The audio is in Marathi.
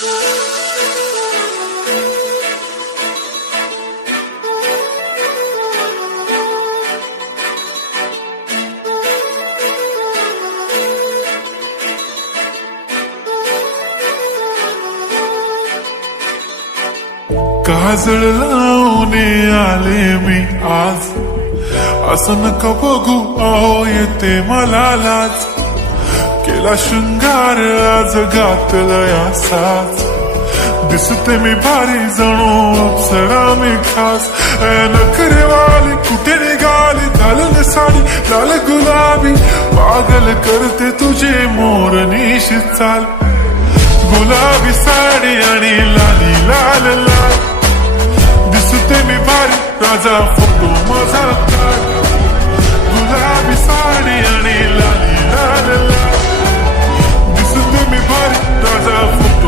काजळ लावून आले मी आज, असं नका बघू अहो येते मला लाज. केला शृंगार आज घातलाय असाच, दिसते मी भारी जणू अप्सरा मी खास. नखरेवाली कुठे निघाली, घालून साडी लाल गुलाबी, पागल करते तुझे मोरनीशी चाल. गुलाबी साडी आणि लाली लाल लाल, दिसते मी भारी राजा फोटो माझा काढ. गुलाबी साडी आणि लाली लाल लाल, दिसते मी भारी राजा.